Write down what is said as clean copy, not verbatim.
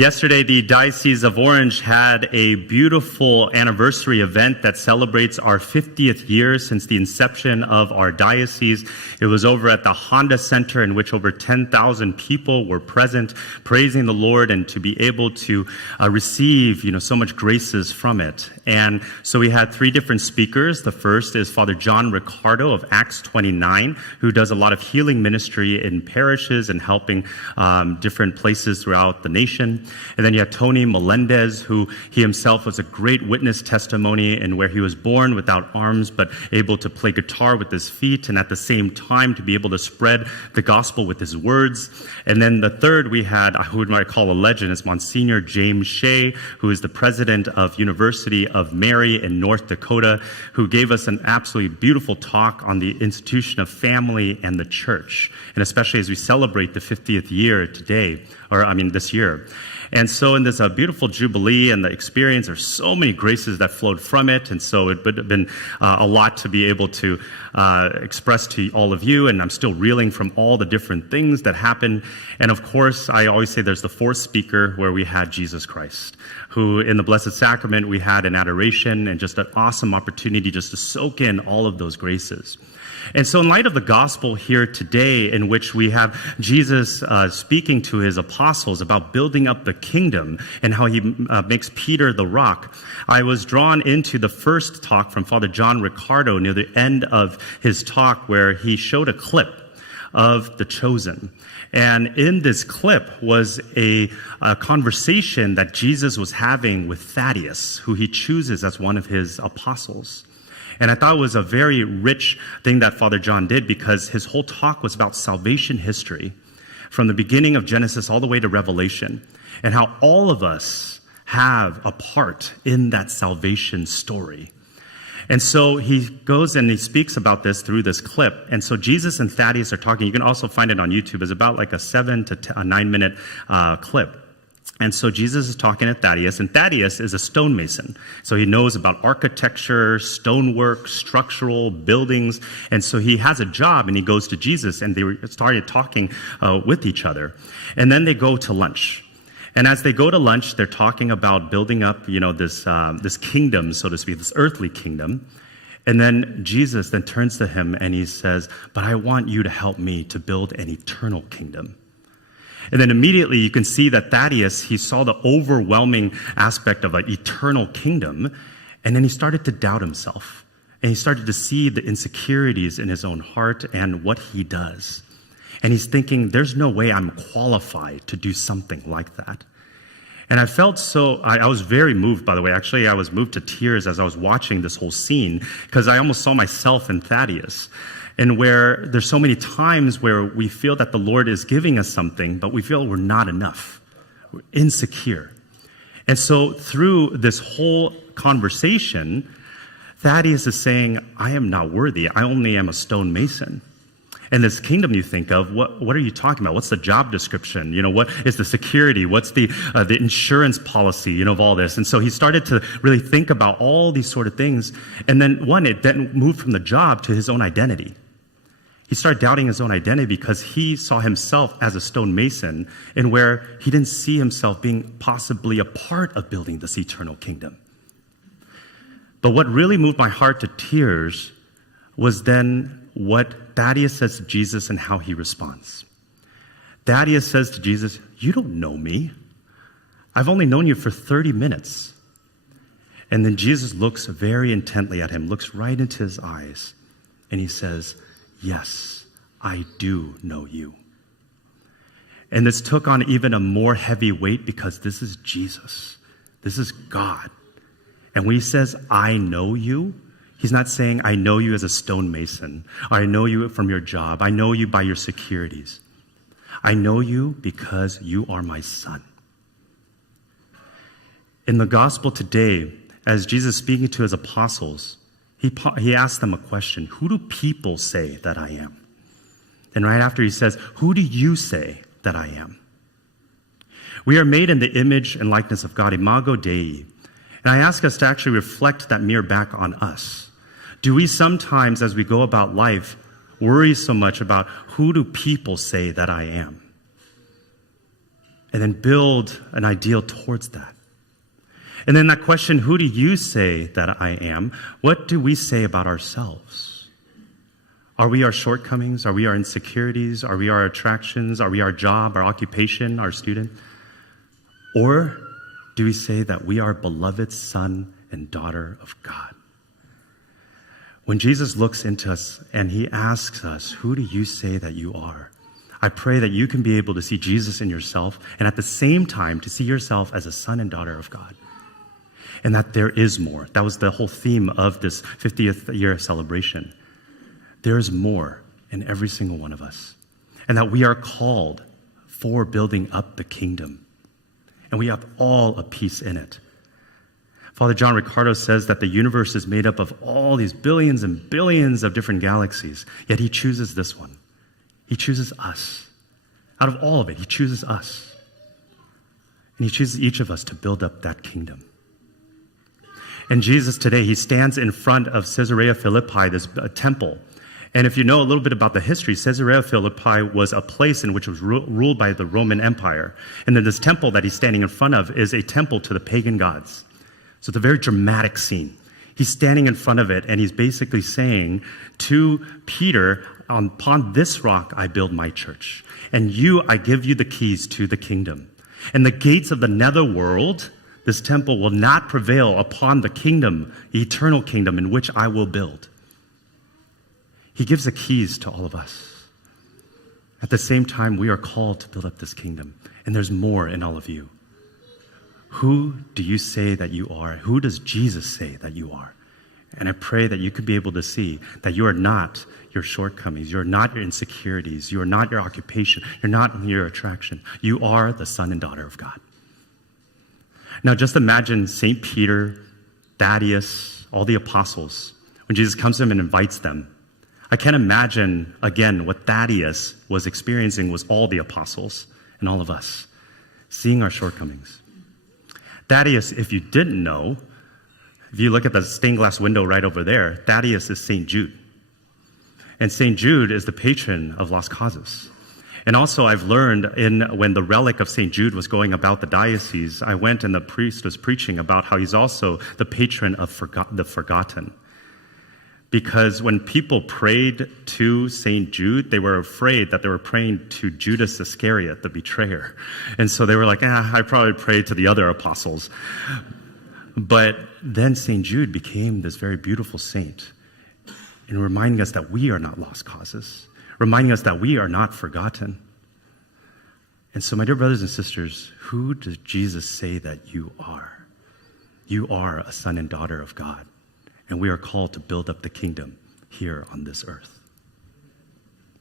Yesterday, the Diocese of Orange had a beautiful anniversary event that celebrates our 50th year since the inception of our diocese. It was over at the Honda Center, in which over 10,000 people were present, praising the Lord and to be able to receive, so much graces from it. And so we had three different speakers. The first is Father John Ricardo of Acts 29, who does a lot of healing ministry in parishes and helping different places throughout the nation. And then you have Tony Melendez, who he himself was a great witness testimony in where he was born without arms, but able to play guitar with his feet and at the same time to be able to spread the gospel with his words. And then the third we had, who might call a legend, is Monsignor James Shea, who is the president of University of Mary in North Dakota, who gave us an absolutely beautiful talk on the institution of family and the church, and especially as we celebrate the 50th year today, this year. And so in this beautiful Jubilee and the experience, there's so many graces that flowed from it. And so it would have been a lot to be able to express to all of you. And I'm still reeling from all the different things that happened. And of course, I always say there's the fourth speaker where we had Jesus Christ, who in the Blessed Sacrament we had an adoration and just an awesome opportunity just to soak in all of those graces. And so in light of the gospel here today, in which we have Jesus speaking to his apostles about building up the kingdom and how he makes Peter the rock, I was drawn into the first talk from Father John Ricardo near the end of his talk, where he showed a clip of the chosen. And in this clip was a conversation that Jesus was having with Thaddeus, who he chooses as one of his apostles. And I thought it was a very rich thing that Father John did, because his whole talk was about salvation history from the beginning of Genesis all the way to Revelation, and how all of us have a part in that salvation story. And so he goes and he speaks about this through this clip. And so Jesus and Thaddeus are talking. You can also find it on YouTube. It's about like a 7 to 9 minute clip. And so Jesus is talking to Thaddeus, and Thaddeus is a stonemason. So he knows about architecture, stonework, structural buildings. And so he has a job, and he goes to Jesus, and they started talking with each other. And then they go to lunch. And as they go to lunch, they're talking about building up, this kingdom, so to speak, this earthly kingdom. And then Jesus then turns to him and he says, "But I want you to help me to build an eternal kingdom." And then immediately you can see that Thaddeus, he saw the overwhelming aspect of an eternal kingdom, and then he started to doubt himself. And he started to see the insecurities in his own heart and what he does. And he's thinking, there's no way I'm qualified to do something like that. And I felt I was very moved, by the way. Actually, I was moved to tears as I was watching this whole scene, because I almost saw myself in Thaddeus. And where there's so many times where we feel that the Lord is giving us something, but we feel we're not enough. We're insecure. And so through this whole conversation, Thaddeus is saying, I am not worthy. I only am a stonemason. And this kingdom you think of, what are you talking about? What's the job description? What is the security? What's the insurance policy, of all this? And so he started to really think about all these sort of things. And then it then moved from the job to his own identity. He started doubting his own identity because he saw himself as a stonemason, and where he didn't see himself being possibly a part of building this eternal kingdom. But what really moved my heart to tears was then what Thaddeus says to Jesus and how he responds. Thaddeus says to Jesus, "You don't know me. I've only known you for 30 minutes. And then Jesus looks very intently at him, looks right into his eyes, and he says, "Yes, I do know you." And this took on even a more heavy weight, because this is Jesus. This is God. And when he says, "I know you," he's not saying, "I know you as a stonemason," or "I know you from your job. I know you by your securities." "I know you because you are my son." In the gospel today, as Jesus is speaking to his apostles, he asked them a question: who do people say that I am? And right after he says, who do you say that I am? We are made in the image and likeness of God, imago Dei. And I ask us to actually reflect that mirror back on us. Do we sometimes, as we go about life, worry so much about who do people say that I am? and then build an ideal towards that. And then that question, who do you say that I am? What do we say about ourselves? Are we our shortcomings? Are we our insecurities? Are we our attractions? Are we our job, our occupation, our student? Or do we say that we are beloved son and daughter of God? When Jesus looks into us and he asks us, who do you say that you are? I pray that you can be able to see Jesus in yourself and at the same time to see yourself as a son and daughter of God. And that there is more. That was the whole theme of this 50th year celebration. There is more in every single one of us. And that we are called for building up the kingdom. And we have all a piece in it. Father John Ricardo says that the universe is made up of all these billions and billions of different galaxies, yet he chooses this one. He chooses us. Out of all of it, he chooses us. And he chooses each of us to build up that kingdom. And Jesus today, he stands in front of Caesarea Philippi, this temple. And if you know a little bit about the history, Caesarea Philippi was a place in which was ruled by the Roman Empire. And then this temple that he's standing in front of is a temple to the pagan gods. So it's a very dramatic scene. He's standing in front of it, and he's basically saying to Peter, upon this rock I build my church. And I give you the keys to the kingdom. And the gates of the netherworld, this temple, will not prevail upon the kingdom, the eternal kingdom in which I will build. He gives the keys to all of us. At the same time, we are called to build up this kingdom. And there's more in all of you. Who do you say that you are? Who does Jesus say that you are? And I pray that you could be able to see that you are not your shortcomings. You're not your insecurities. You are not your occupation. You're not your attraction. You are the son and daughter of God. Now just imagine St. Peter, Thaddeus, all the apostles, when Jesus comes to them and invites them. I can't imagine, again, what Thaddeus was experiencing was all the apostles and all of us, seeing our shortcomings. Thaddeus, if you didn't know, if you look at the stained glass window right over there, Thaddeus is St. Jude. And St. Jude is the patron of lost causes. And also I've learned when the relic of St. Jude was going about the diocese, I went and the priest was preaching about how he's also the patron of the forgotten. Because when people prayed to St. Jude, they were afraid that they were praying to Judas Iscariot, the betrayer. And so they were like, I probably prayed to the other apostles. But then St. Jude became this very beautiful saint in reminding us that we are not lost causes, reminding us that we are not forgotten. And so, my dear brothers and sisters, who does Jesus say that you are? You are a son and daughter of God. And we are called to build up the kingdom here on this earth.